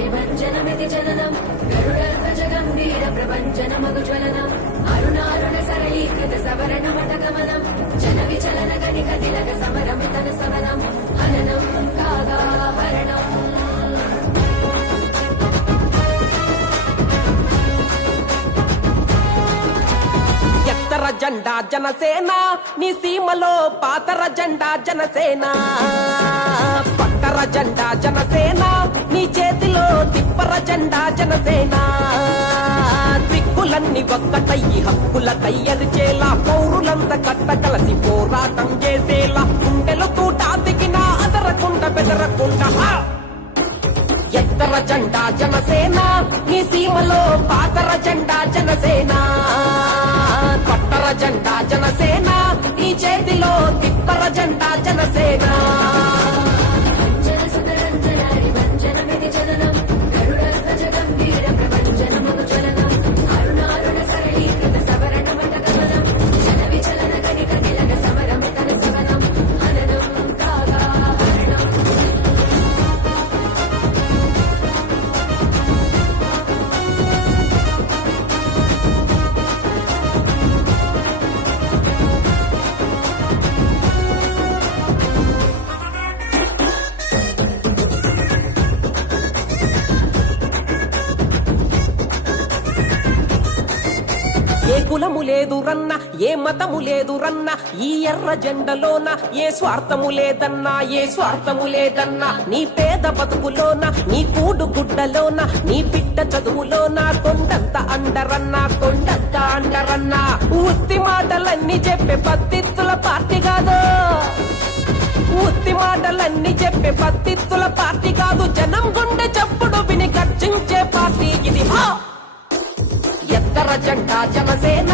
జనమితి జననం గరుడధ్వజ గంభీర ప్రపంచనమగు జ్వలనం అరుణారుణ సరళీకృత సవరణ మటగమనం జన విచలన గణిక తిలక సమరమితన సవనం హననం కాగా హరణం ఎత్తర జెండా జనసేన నీ సీమలో పాతర జెండా జనసేన పట్టర జెండా జనసేన నీ చేతిలో తిప్పర జెండా జనసేన దిక్కులన్నీ ఒక్కటయ్యి హక్కుల కయ్యరిచేలా పౌరులంతా కట్ట కలసి పోరాటం చేసేలా గుండెలు తూట దిగినా అదరకుండా బెదరకుండా ఎత్తర జెండా జనసేన నీ సీమలో పాతర జెండా జనసేన పట్టర జెండా జనసేన నీ చేతిలో తిప్పర జెండా జనసేన జనమితి జననం గరుడధ్వజ గంభీర ప్రపంచనమగు జ్వలనం అరుణారుణ సరళీకృత సవరణ మటగమనం జన విచలన గణిక తిలక సమరమితన సవనం హననం కాగా హరణం ఏ కులము లేదు రన్న ఏ మతము లేదు రన్న ఈ ఎర్ర జెండలోన ఏ స్వార్థము లేదన్నా ఏ స్వార్థము లేదన్నా నీ పేద బతుకులోన నీ కూడు గుడ్డలోన నీ బిడ్డ చదువులోన కొండంత అండరన్నా కొండంత అండరన్నా ఉత్తి మాటలన్నీ చెప్పే పత్తిత్తుల పార్టీ కాదు ఉత్తి మాటలన్నీ చెప్పే పత్తిత్తుల పార్టీ కాదు జనం గుండె చప్పుడు విని గర్జించే పార్టీ ఇది ఎత్తర జెండా జనసేన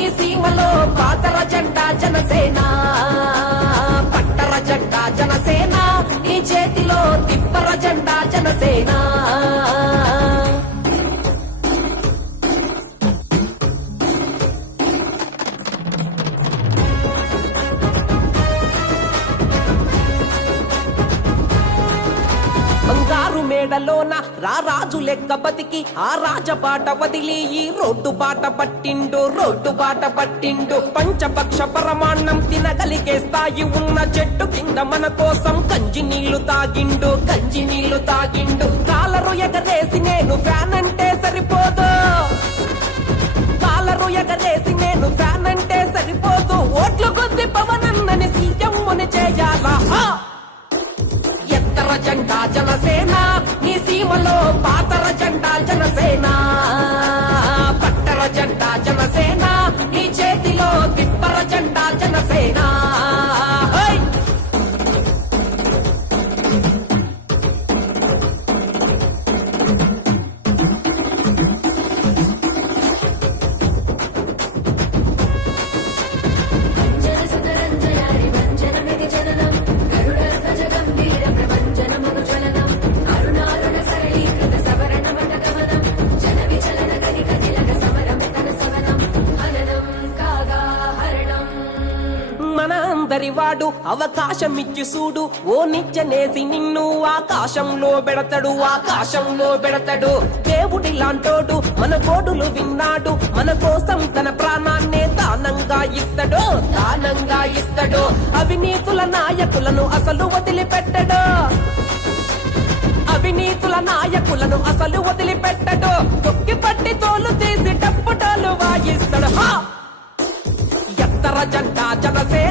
ఈ సీమలో పాతర జెండా జనసేన పట్టర జెండా జనసేన ఈ చేతిలో తిప్పర జెండా జనసేన బంగారు మేడలోన రారాజు లెక్క బతికి ఆ రాజబాట వదిలి ఈ రోడ్డు బాట పట్టిండు పంచపక్ష పరమాన్నం తినగలిగే స్థాయి ఉన్న చెట్టు కింద మన కోసం కంచి నీళ్లు తాగిండు కాలరు ఎగరేసి నేను ఫ్యాన్ అంటే సరిపోదు కాలరు ఎగరేసి నేను ఫ్యాన్ అంటే సరిపోదు ఓట్లు కొద్ది పవనన్నని సీఎం ముని చేయాలా ఎత్తర జెండా జనసేన నీ సీమలో పాతర జెండా జనసేన పట్టర జెండా జనసేన నీ చేతిలో తిప్పర జెండా జనసేన జనమితి జననం గరుడధ్వజ గంభీర ప్రపంచనమగు జ్వలనం అరుణారుణ సరళీకృత సవరణ మటగమనం జన విచలన గణిక తిలక సమరమితన సవనం హననం కాగా హరణం మన అందరి వాడు అవకాశం ఇచ్చి చూడు ఓ నిచ్చనేసి నిన్ను ఆకాశంలో పెడతాడు దేవుడి లాంటోడు మన గోడులు విన్నాడు మన కోసం తన ప్రాణాన్నే దానంగా ఇస్తాడు అవినీతుల నాయకులను అసలు వదిలిపెట్టడు తొక్కి పట్టి తోలు తీసి డప్పుటాలు వాయిస్తాడు ఎత్తర జెండా జనసేన